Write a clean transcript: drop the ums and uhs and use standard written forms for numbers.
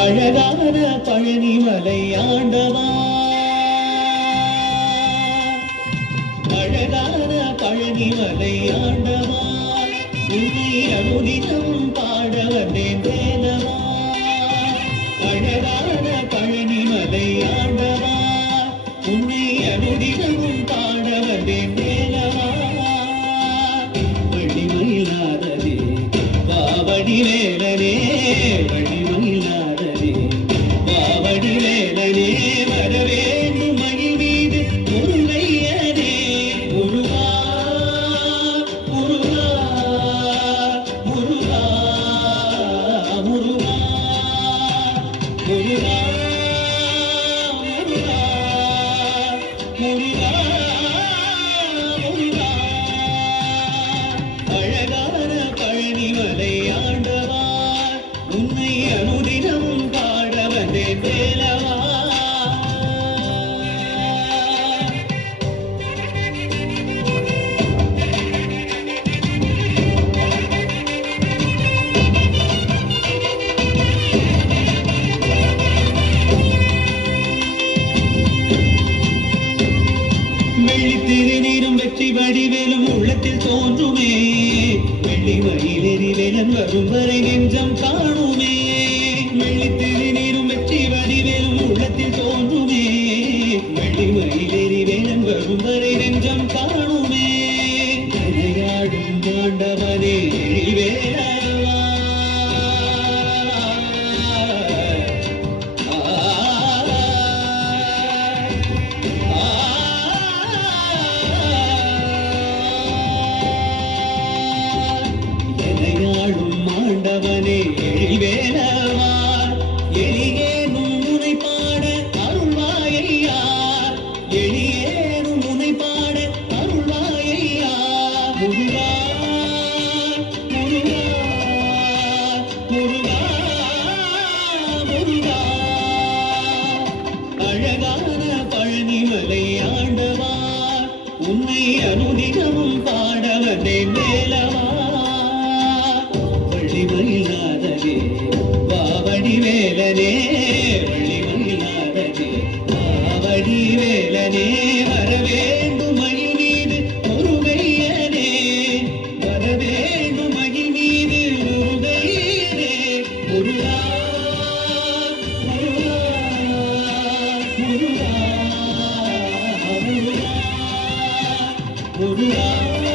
அழகான பழனி மலை ஆண்டவா, அழகான பழனி மலை ஆண்டவா, உன்னை அனுதினம் பாட வந்தேன் வேலவா. அழகான பழனி மலை ஆண்டவா, உன்னை அனுதினம் பாட வந்தேன் வேலவா. வடிமயிலாததே பாவடி வேலனே, வடிமயிலாததே பாவடி வேலனே, வரவேண்டும் மயில் மீது முருகையனே. முருகா முருகா முருகா முருகா முருகா முருகா முருகா முருகா. அழகான பழனி மலை ஆண்டவா, உன்னை அனுதினமும் பாட வந்தேன் வேலவா. வெள்ளி திருநீரும் வெற்றி வடிவேலும் உள்ளத்தில் தோன்றுமே, வெள்ளி மயிலேறி வேலன் வரும் வரை நெஞ்சம் காணுமே. வெள்ளி திருநீரும் வெற்றி வடிவேலும் உள்ளத்தில் தோன்றுமே, வெள்ளி மயிலேறி வேலன் வரும் வரை நெஞ்சம் காணுமே. விளையாடும் ஆண்டவனே வேலவா, ஆண்டவனே எழிவேலவா, எளியேனும் முனை பாட அருள்வாயையா, எளியேனும் முனை பாட அருள்வாயையா. முருகா முருகா முருகா முருகா. அழகான பழனி மலை ஆண்டவா, உன்னை அனுதினமும் பாட வந்தேன் வேலவா. வள்ளிமயிலாததே பாவடி வேலனே, வள்ளிமயிலாததே பாவடி வேலனே, வரவேண்டும் மயில் மீது முருகையனே, வரவேண்டும் மயில் மீது முருகையனே. முருகா முருகா முருகா முருகா முருகா.